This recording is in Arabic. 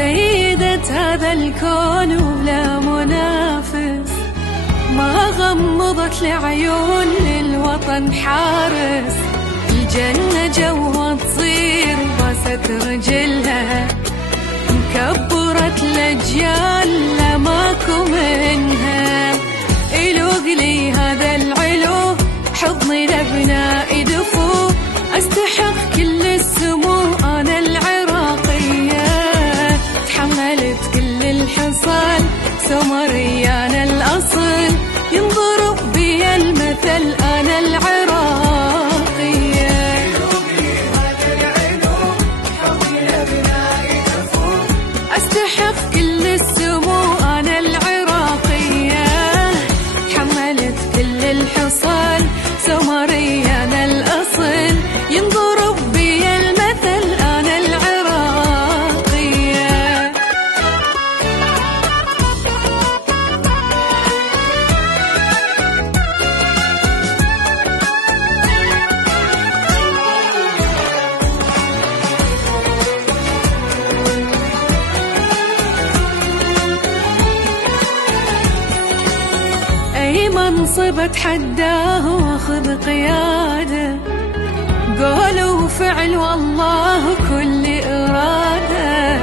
سيدة هذا الكون ولا منافس، ما غمضت لعيون للوطن حارس. الجنة جوها تصير باست رجلها، مكبرت الأجيال لا ماكو منها. يلوق لي هذا العلو حضني لبناء دفو، أستحق كل السمو أنا العراقية. تحملت كل الحصان سمرية أنا الأصل، ينضرب بي المثل أنا العراقية. أستحق كل السمو أنا العراقية. تحملت كل الحصان سمرية أنا الأصل، ينضرب بي المثل أنا العراقية. أي منصب أتحداه وأخذ قيادة، قول وفعل والله كل إرادة.